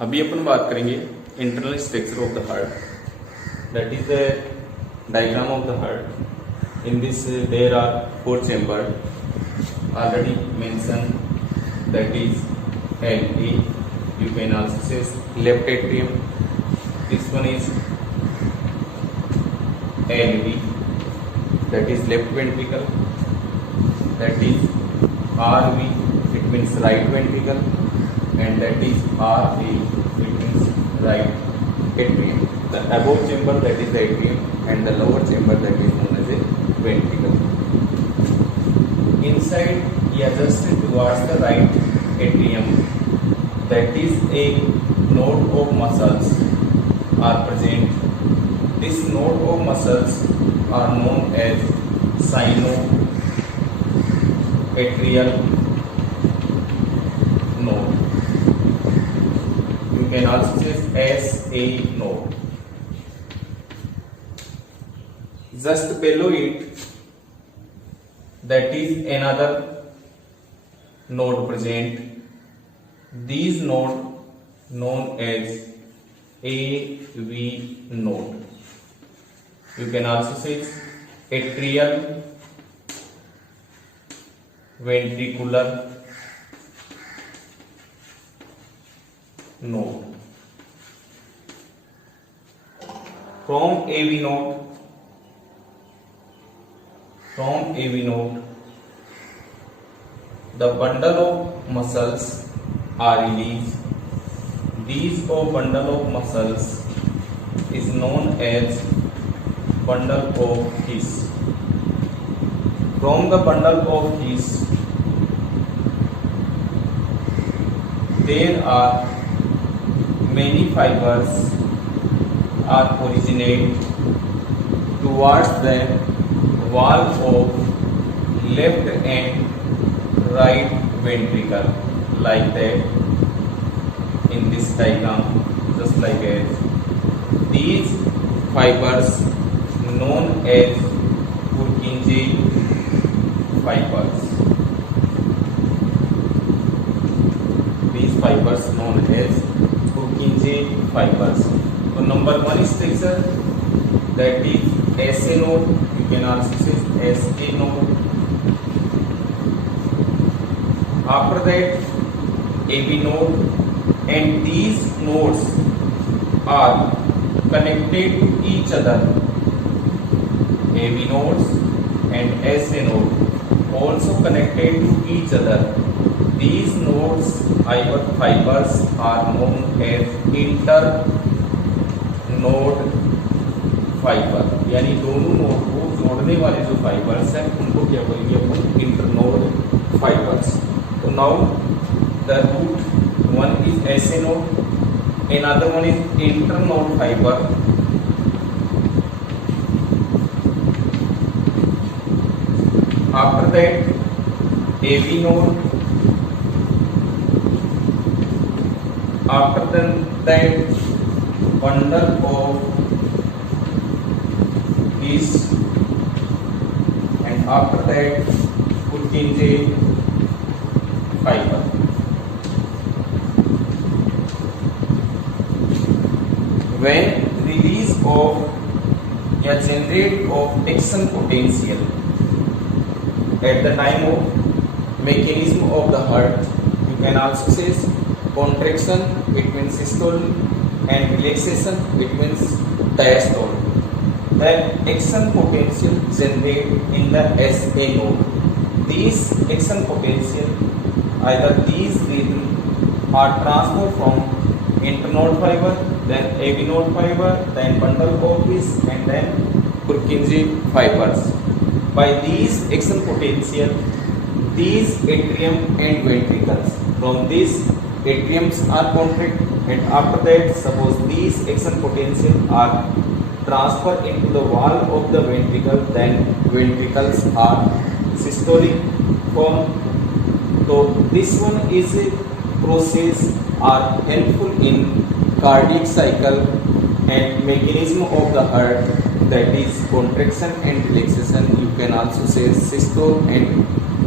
अभी अपन बात करेंगे internal structure of the heart, that is the diagram of the heart. In this there are four chamber already mentioned, that is LA. You can also say left atrium. This one is LV, that is left ventricle. That is RV, it means right ventricle, and that is RA, it means right atrium. The above chamber, that is the atrium, and the lower chamber, that is known as a ventricle. Inside, adjacent towards the right atrium, that is a node of muscles are present. This node of muscles are known as sinoatrial node. You can also say SA node. Just below it, that is another node present. These node known as AV node. You can also say atrial ventricular node. From AV node, the bundle of muscles are released. These bundle of muscles is known as bundle of His. From the bundle of His, there are many fibers are originate towards the wall of left and right ventricle, like that in this diagram, just like as these fibers known as Purkinje fibers. These fibers known as Purkinje fibers. So number one structure, that is SA node. You can also say SA node. After that AB node, and these nodes are connected to each other. AB nodes and SA node also connected to each other. These nodes fibers are known as inter node fibre, यानी दोनों node को जोड़ने वाले जो fibres हैं उनको क्या बोलेंगे अपन, इंटरनोड फाइबर्स. तो now the root one is SA node, another one is internode fiber. After that AV node. After that bundle of this, and after that Purkinje fiber. When release of generate of action potential at the time of mechanism of the heart, you can also say contraction, it means systole, and relaxation, it means diastole. The action potential generated in the SA node. These action potential, either these regions are transferred from internode fiber, then AV node fiber, then bundle of this, and then Purkinje fibers. By these action potential, these atrium and ventricles, from these atriums are contracted, and after that suppose these action potential are transferred into the wall of the ventricle, then ventricles are systolic form. So this one is a process are helpful in cardiac cycle and mechanism of the heart, that is contraction and relaxation. You can also say systole and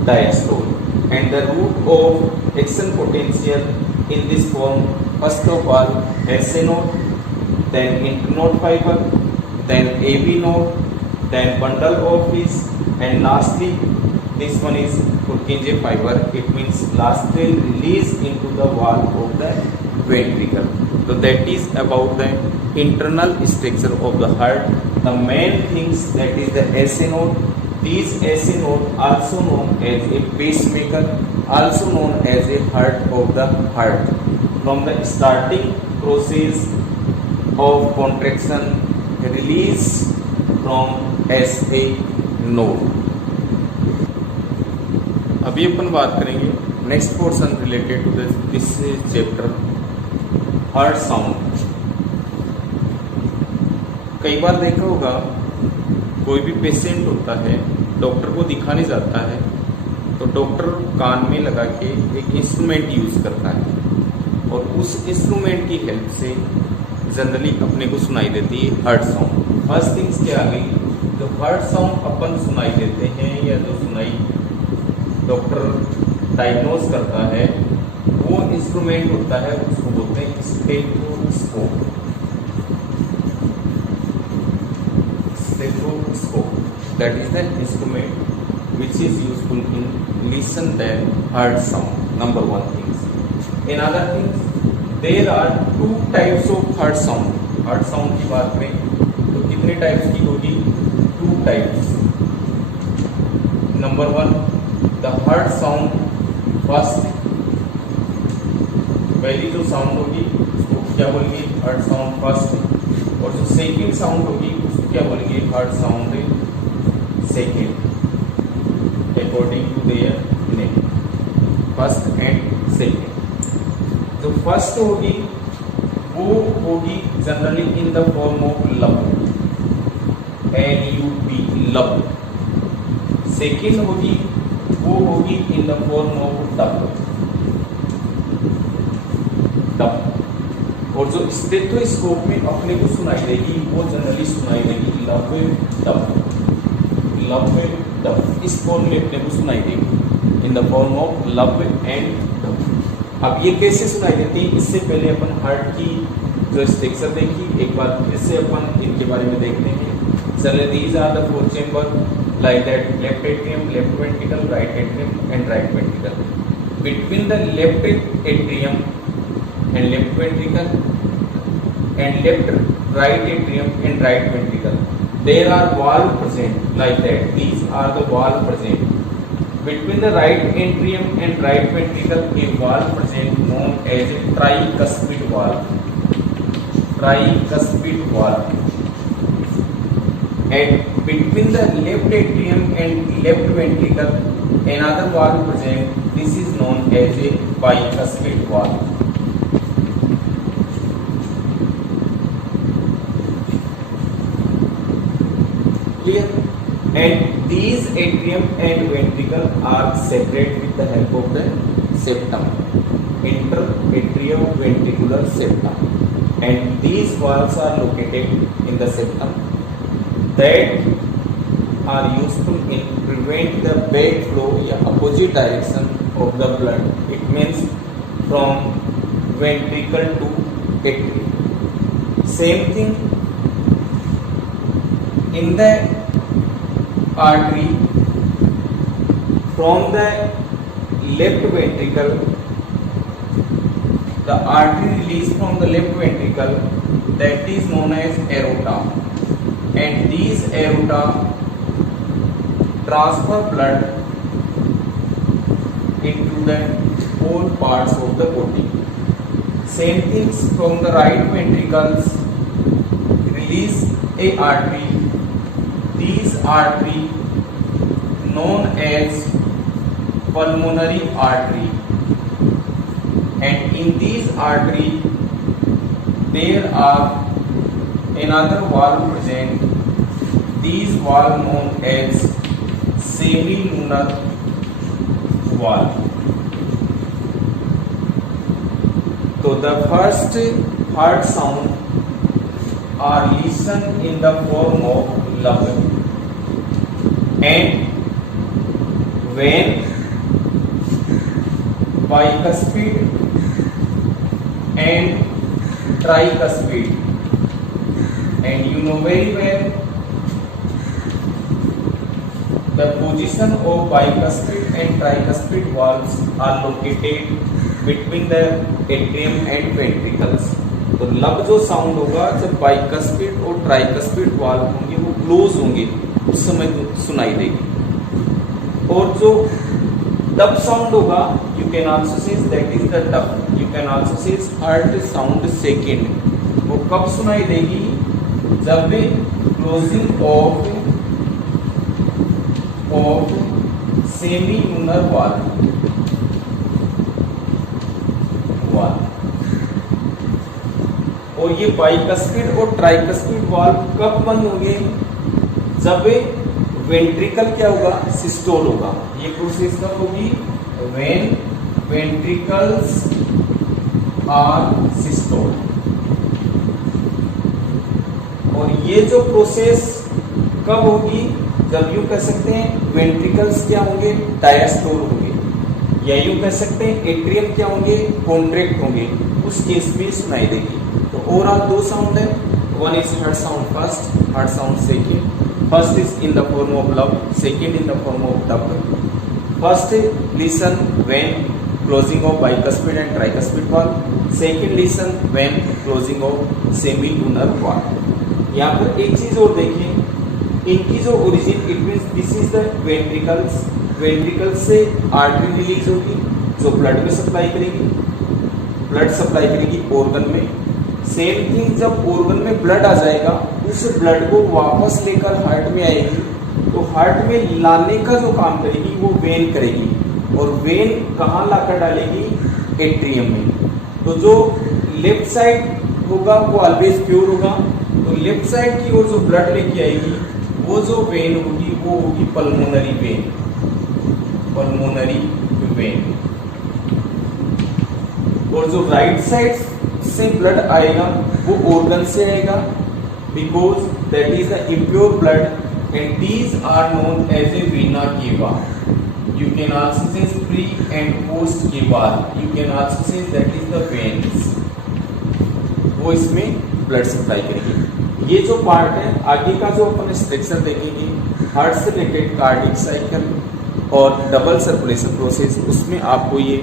diastole. And the root of action potential in this form first of all SA node, then internode fiber, then AB node, then bundle of his, and lastly this one is Purkinje fiber. It means last will release into the wall of the ventricle. So that is about the internal structure of the heart. The main things, that is the SA node. These SA node also known as a pacemaker, also known as a heart of the heart. From the starting process of contraction, release from SA node. अभी अपन बात करेंगे next portion related to this chapter, heart sound. कई बार देखा होगा कोई भी पेशेंट होता है, डॉक्टर को दिखाने जाता है तो डॉक्टर कान में लगा के एक इंस्ट्रूमेंट यूज करता है और उस इंस्ट्रूमेंट की हेल्प से जनरली अपने को सुनाई देती है हार्ट साउंड। फर्स्ट थिंग्स क्या आ गई, जो हार्ट साउंड अपन सुनाई देते हैं या जो सुनाई डॉक्टर डायग्नोज करता है, वो इंस्ट्रूमेंट होता है, उसको बोलते हैं stethoscope. Stethoscope that is the instrument which is useful in listen the heart sound. Number one things. Another things, there are two types of heart sound. Heart sound की बात में तो कितने टाइप्स की होगी, two types. Number one, the heart sound first, पहली जो sound होगी उसको क्या बोलेंगे, हार्ट साउंड फर्स्ट, और जो सेकेंड साउंड होगी उसको क्या बोलेंगे, heart sound second, according to their name, first and second. जो फर्स्ट होगी वो होगी generally in the form of lub, LUB lub. Second होगी वो होगी in the form of dub, dub. और जो स्टेथोस्कोप में अपने को सुनाई देगी वो जनरली सुनाई देगी लब डब, लब डब, इस फॉर्म में अपने को सुनाई देगी इन द फॉर्म ऑफ लब एंड डब। अब ये कैसे सुनाई देती है, इससे पहले अपन हार्ट की जो स्ट्रक्चर देखी, एक बार फिर से अपन इनके बारे में देखते हैं। चले, these are the four chamber like that, left atrium, left ventricle, right atrium and right ventricle. Between the left atrium and left ventricle and left right atrium and right ventricle, there are valve present like that. These are the valve present. Between the right atrium and right ventricle, a valve present known as a tricuspid valve. Tricuspid valve. And between the left atrium and left ventricle, another valve present. This is known as a bicuspid valve. Clear? And these atrium and ventricle are separate with the help of the septum, interatrioventricular septum. And these valves are located in the septum that are useful in prevent the backflow या opposite direction of the blood. It means from ventricle to atrium. Same thing in the artery from the left ventricle. The artery released from the left ventricle, that is known as aorta. And these aorta transfer blood into the whole parts of the body. Same things from the right ventricles release a artery. These artery known as pulmonary artery, and in these artery there are another valve present. These valve known as semilunar valve. So the first heart sound are listened in the form of love, and when bicuspid and tricuspid. And you know very well the position of bicuspid and tricuspid valves are located between the atrium and ventricles. तो लब जो sound होगा जब bicuspid और tricuspid valve होंगे वो close होंगे उस समय सुनाई देगी। और जो डब साउंड होगा you can also say that is the dub, you can also से हार्ट साउंड सेकेंड। वो कब सुनाई देगी? जब closing of semilunar valve और ये बाइकस्पिड और ट्राइकस्पिड वाल्व कब बंद होंगे? जब वेंट्रिकल क्या होगा? सिस्टोल होगा। ये प्रोसेस कब होगी? When ventricles are systole. और ये जो प्रोसेस कब होगी? जब यूं कह सकते हैं वेंट्रिकल्स क्या होंगे? डायस्टोल होंगे, या यूं कह सकते हैं एट्रियम क्या होंगे? कॉन्ट्रैक्ट होंगे। उस केस में सुनाई देगी। तो ओवरऑल दो साउंड है, one is heart sound first, heart sound second. First is in the form of lub, second in the form of dub. First listen when closing of bicuspid and tricuspid valve, second listen when closing of semilunar valve. यहाँ पर एक चीज और देखिए, इनकी जो origin it means this is the ventricles, ventricle से artery release होगी जो ब्लड में सप्लाई करेगी, ब्लड सप्लाई करेगी ऑर्गन में। सेम थिंग जब ऑर्गन में ब्लड आ जाएगा उस ब्लड को वापस लेकर हार्ट में आएगी, तो हार्ट में लाने का जो काम करेगी वो वेन करेगी, और वेन कहाँ लाकर डालेगी? एट्रियम में। तो जो लेफ्ट साइड होगा वो ऑलवेज प्योर होगा, तो लेफ्ट साइड की ओर जो ब्लड लेके आएगी वो जो वेन होगी वो होगी पल्मोनरी वेन, पल्मोनरी वेन। और जो राइट साइड से ब्लड आएगा वो ऑर्गन से आएगा, because that is the impure blood and these are known as a vena cava. You can also say pre and post cava, you can also say that is the veins. वो इसमें blood supply करेगी। ये जो part है आगे का जो अपन structure देखेंगे हार्ट से रिलेटेड कार्डियक साइकिल और डबल सर्कुलेशन प्रोसेस, उसमें आपको ये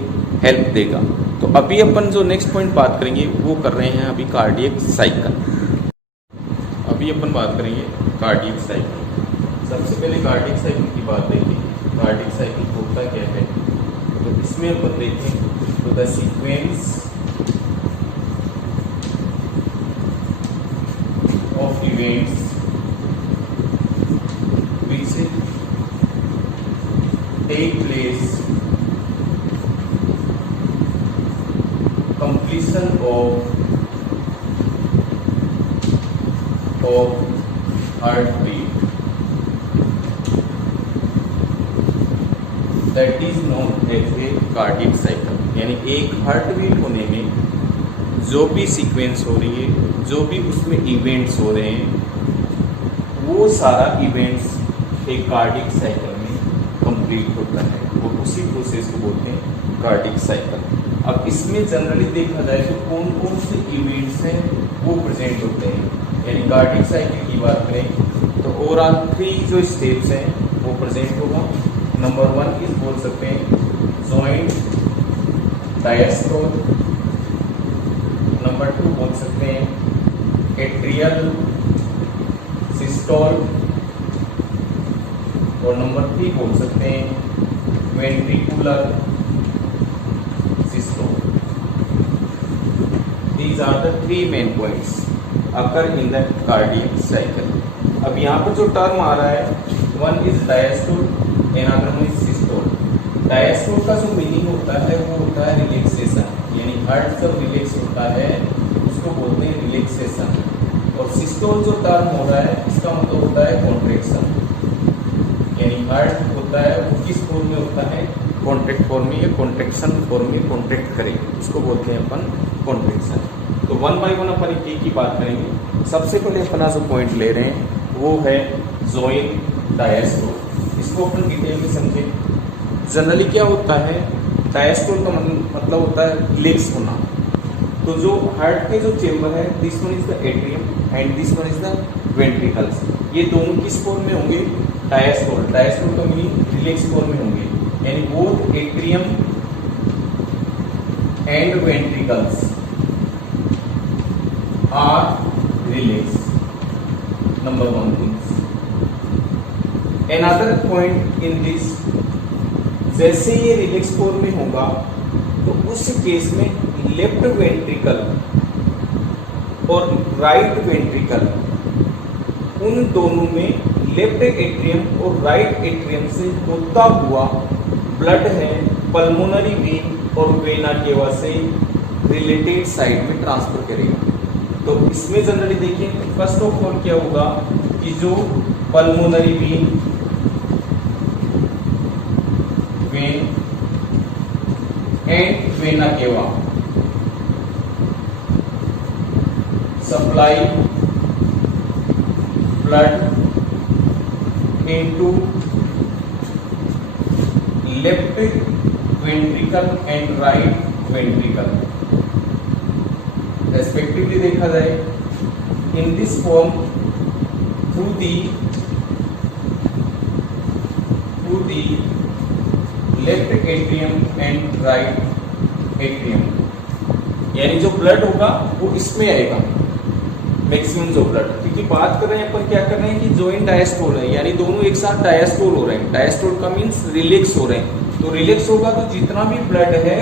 हेल्प देगा। तो अभी अपन जो नेक्स्ट पॉइंट बात करेंगे वो कर रहे हैं अभी कार्डियक साइकिल। अभी अपन बात करेंगे कार्डियक साइकिल। सबसे पहले कार्डियक साइकिल की बात देखें, कार्डियक साइकिल होता क्या है। तो इसमें अपन देखें तो the sequence of events which take place completion of heartbeat, that is known as a cardiac cycle। यानी एक हार्ट बीट होने में जो भी सीक्वेंस हो रही है, जो भी उसमें इवेंट्स हो रहे हैं, वो सारा इवेंट्स एक कार्डियक साइकिल में कंप्लीट होता है, और उसी प्रोसेस को बोलते हैं कार्डियक साइकिल। अब इसमें जनरली देखा जाए तो कौन कौन से इवेंट्स हैं वो प्रेजेंट होते हैं। यानी कार्डियक साइकिल की बात करें तो ओवरऑल 3 जो स्टेप्स हैं वो प्रेजेंट होगा। नंबर 1 इस बोल सकते हैं जॉइंट डायस्टोल, नंबर 2 बोल सकते हैं एट्रियल सिस्टोल, और नंबर 3 बोल सकते हैं ventricular systole. These are the 3 main points occur in the cardiac cycle. अब यहाँ पर जो टर्म आ रहा है, one is diastole and other one is systole. Diastole का जो मीनिंग होता है वो होता है रिलैक्सेशन, यानी हार्ट जब रिलैक्स होता है उसको बोलते हैं रिलैक्सेशन। और सिस्टोल जो टर्म हो रहा है इसका मतलब होता है कॉन्ट्रैक्शन, यानी हार्ट होता है वो किस फॉर्म में होता है? कॉन्ट्रैक्ट फॉर्म में, या कॉन्ट्रैक्शन फॉर्म में कॉन्ट्रैक्ट करे, उसको बोलते हैं अपन कॉन्ट्रैक्शन। तो 1 बाय 1 अपन एक की बात करेंगे। सबसे पहले अपना जो पॉइंट ले रहे हैं वो है जॉइंट डायस्टोल। इसको अपन डिटेल में समझें। जनरली क्या होता है, डायस्टोल का मतलब होता है रिलैक्स होना, तो जो हार्ट के जो चेम्बर है, this one is the atrium and this one is the ventricles. ये दोनों किस फॉर्म में होंगे? डायस्टोल। डायस्टोल का मीनिंग रिलैक्स फॉर्म में होंगे, यानी both atrium and ventricles are relax. Number one things. Another point in this, जैसे ये रिलैक्स फॉर्म में होगा तो उस केस में लेफ्ट वेंट्रिकल और राइट वेंट्रिकल, उन दोनों में लेफ्ट एट्रियम और राइट एट्रियम से होता हुआ ब्लड है पल्मोनरी वेन और वेना केवा से रिलेटेड साइड में ट्रांसफर करेगा। तो इसमें जनरली देखिए, फर्स्ट ऑफ ऑल क्या होगा कि जो pulmonary vein and vena cava supply blood into left ventricle and right ventricle respectively देखा जाए, in this form through the left atrium and right atrium, यानी जो ब्लड होगा वो इसमें आएगा मैक्सिमम जो ब्लड, क्योंकि बात कर रहे हैं अपन क्या कर रहे हैं कि जॉइंट डायस्टोल है, यानी दोनों एक साथ डायस्टोल हो रहे हैं। डायस्टोल का मीन्स रिलैक्स हो रहे हैं, तो रिलैक्स होगा तो जितना भी ब्लड है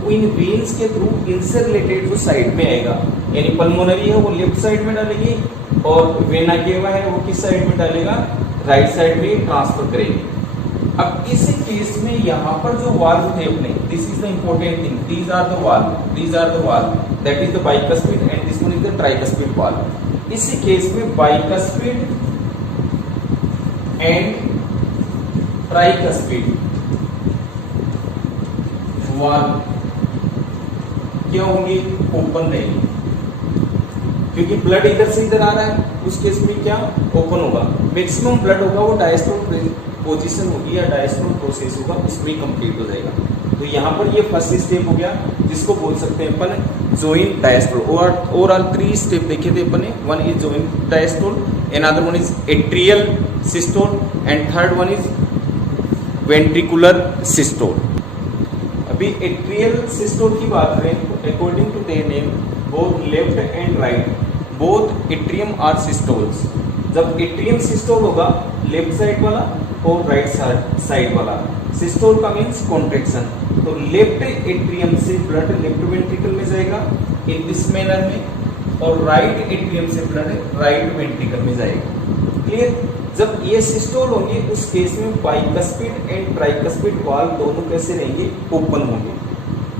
वो इन वेन्स के थ्रू इनसे रिलेटेड जो साइड में आएगा, यानी पल्मोनरी है वो लेफ्ट साइड में डालेगी और वेना केवा है वो किस साइड में डालेगा? राइट साइड में ट्रांसफर करेगी। अब इस केस में यहाँ पर जो वाल्व थे अपने, this is the important thing, these are the valve, that is the bicuspid and this one is the tricuspid valve. इस केस में बाइकस्पिड एंड ट्राइकस्पिड वाल्व क्या होंगे? ओपन रहेंगे, क्योंकि ब्लड इधर से इधर आ रहा है, उस केस में क्या ओपन होगा? मैक्सिमम ब्लड होगा वो डायस्टोल पोजीशन होगी या डायस्टोल प्रोसेस होगा, उसमें कंप्लीट हो जाएगा। तो यहाँ पर ये फर्स्ट स्टेप हो गया, जिसको बोल सकते हैं अपन जॉइंट डायस्टोल। और 3 स्टेप देखे थे अपन ने, one is joint diastole, another one is atrial systole and third one is ventricular systole. अभी एट्रियल सिस्टोल की बात करें तो according to their name both left and right both atrium are systoles. जब एट्रियम सिस्टोल होगा left side वाला और right side वाला, सिस्टोल का मीन्स कॉन्ट्रैक्शन, तो लेफ्ट एट्रियम से ब्लड लेफ्ट वेंट्रिकल में जाएगा इन दिस मैनर में, और राइट एट्रियम से ब्लड राइट वेंट्रिकल में जाएगा। क्लियर? जब ये सिस्टोल होंगे उस केस में बाइकस्पिड एंड ट्राइकस्पिड वाल्व दोनों कैसे रहेंगे? ओपन होंगे।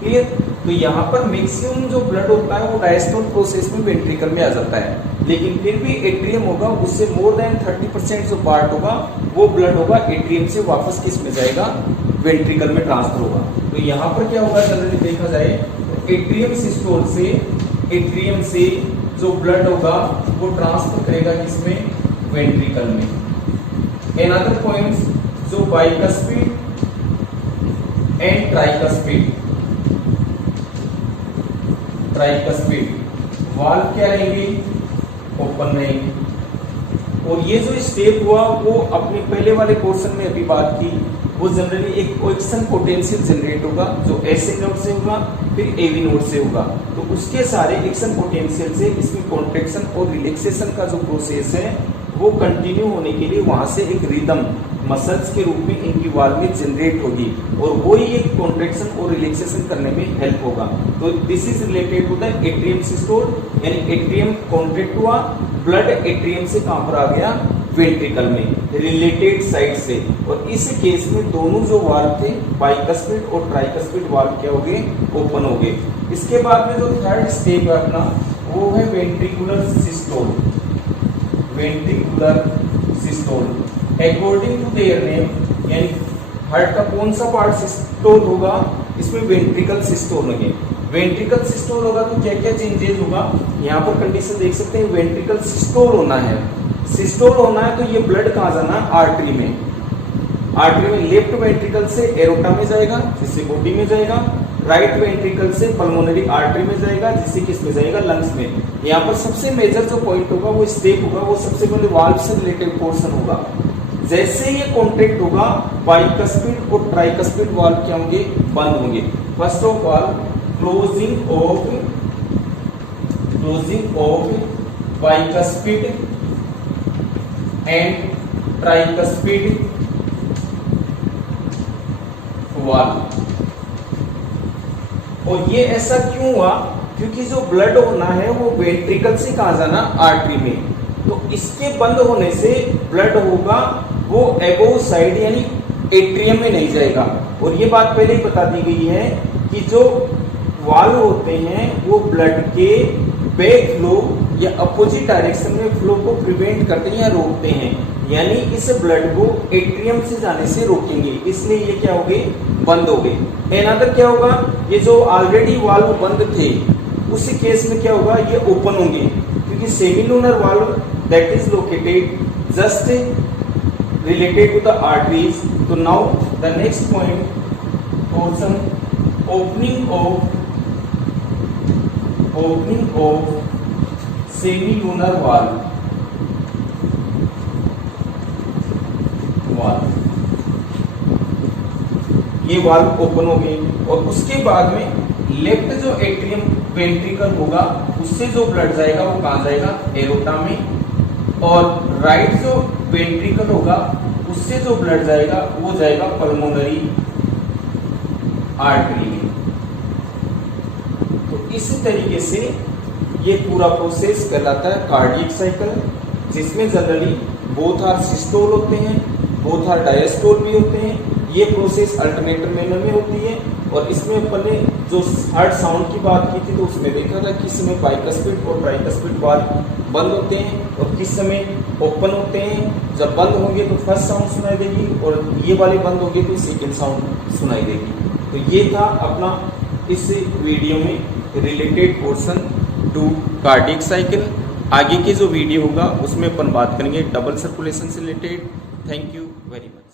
क्लियर? तो यहाँ पर मैक्सिमम जो ब्लड होता है वो डायस्टोल प्रोसेस में वेंट्रिकल में आ जाता है, लेकिन फिर भी एट्रियम होगा, उससे मोर देन 30% जो पार्ट होगा वो ब्लड होगा एट्रियम से वापस किस में जाएगा? वेंट्रिकल में ट्रांसफर होगा। तो यहाँ पर क्या होगा जनरली देखा जाए, एट्रियम सिस्टोल से एट्रियम से जो ब्लड होगा वो ट्रांसफर करेगा किसमें? वेंट्रिकल में। अनदर पॉइंट, जो बाइकस्पिड एंड ट्राइकस्पिड वाल्व क्या रहेंगे? ओपन रहेंगे। और ये जो स्टेप हुआ वो अपने पहले वाले पोर्शन में अभी बात की, वो जनरली एक एक्शन पोटेंशियल जनरेट होगा जो एसए नोड से होगा फिर एवी नोड से होगा, तो उसके सारे एक्शन पोटेंशियल से इसमें कॉन्ट्रैक्शन और रिलैक्सेशन का जो प्रोसेस है वो कंटिन्यू होने के लिए वहां से एक रिदम मसल्स के रूप में इनकी वाल्व में जनरेट होगी और वही एक कॉन्ट्रैक्शन और रिलैक्सेशन करने में हेल्प होगा। तो this is related to the atrium systole, यानी एट्रियम कॉन्ट्रैक्ट हुआ, ब्लड एट्रियम से कहां पर आ गया? वेंट्रिकल में, रिलेटेड साइड से। और इस केस में दोनों जो वाल्व थे बाइकस्पिड और ट्राइकस्पिड वाल्व क्या हो गए? ओपन हो गए। इसके बाद में जो थर्ड स्टेप है अपना वो है ventricular systole. Ventricular systole according to their name, यानी हार्ट का कौन सा पार्ट सिस्टोल होगा? इसमें वेंट्रिकल सिस्टोल होंगे। वेंट्रिकल सिस्टोल होगा तो क्या क्या चेंजेस होगा? यहाँ पर कंडीशन देख सकते हैं, वेंट्रिकल सिस्टोल होना है। सिस्टोल होना है तो ये ब्लड कहाँ जाना है? आर्टरी में। आर्टरी में लेफ्ट वेंट्रिकल से एरोटा में जाएगा, जिससे बॉडी में जाएगा। राइट वेंट्रिकल से पल्मोनरी आर्टरी में जाएगा, जिससे किस में जाएगा, लंग्स में। यहाँ पर सबसे मेजर जो पॉइंट होगा वो स्टेप होगा, वो सबसे पहले वाल्व से रिलेटेड पोर्शन होगा। जैसे ये कॉन्ट्रैक्ट होगा, बाइकस्पिड और ट्राइकस्पिड वाल्व क्या होंगे, बंद होंगे। First of all closing of bicuspid and tricuspid valve. और ये ऐसा क्यों हुआ, क्योंकि जो ब्लड होना है वो वेंट्रिकल से कहां जाना, आर्टरी में। तो इसके बंद होने से ब्लड होगा वो एबोव साइड यानी एट्रियम में नहीं जाएगा। और ये बात पहले ही बता दी गई है कि जो वाल्व होते हैं वो ब्लड के बैक फ्लो या अपोजिट डायरेक्शन में फ्लो को प्रिवेंट करते हैं या रोकते हैं, यानी इस ब्लड को एट्रियम से जाने से रोकेंगे, इसलिए ये क्या हो गए, बंद हो गए। एनादर क्या होगा, ये जो ऑलरेडी वाल्व बंद थे उसी केस में क्या होगा, ये ओपन होंगे, क्योंकि semilunar valve that is located just related to the arteries. So now the next point, portion opening of semilunar valve. ये वाल्व ओपन हो गए और उसके बाद में लेफ्ट जो एट्रियम वेंट्रिकल होगा उससे जो ब्लड जाएगा वो कहां जाएगा, एरोटा में। और राइट जो वेंट्रिकल होगा उससे जो ब्लड जाएगा वो जाएगा पल्मोनरी आर्टरी में। तो इसी तरीके से ये पूरा प्रोसेस कहलाता है कार्डियक साइकिल, जिसमें जनरली बोथ आर सिस्टोल होते हैं, बोथ आर डायस्टोल भी होते हैं। ये प्रोसेस अल्टरनेटर मैनर में होती है। और इसमें अपन ने जो हार्ट साउंड की बात की थी तो उसमें देखा था किस समय बाइकस्पिड और ट्राइकस्पिड वाल्व बंद होते हैं और किस समय ओपन होते हैं। जब बंद होंगे तो फर्स्ट साउंड सुनाई देगी और ये वाले बंद होंगे तो सेकेंड साउंड सुनाई देगी। तो ये था अपना इस वीडियो में related portion to cardiac cycle. आगे की जो वीडियो होगा उसमें अपन बात करेंगे डबल सर्कुलेशन से related. Thank you very much.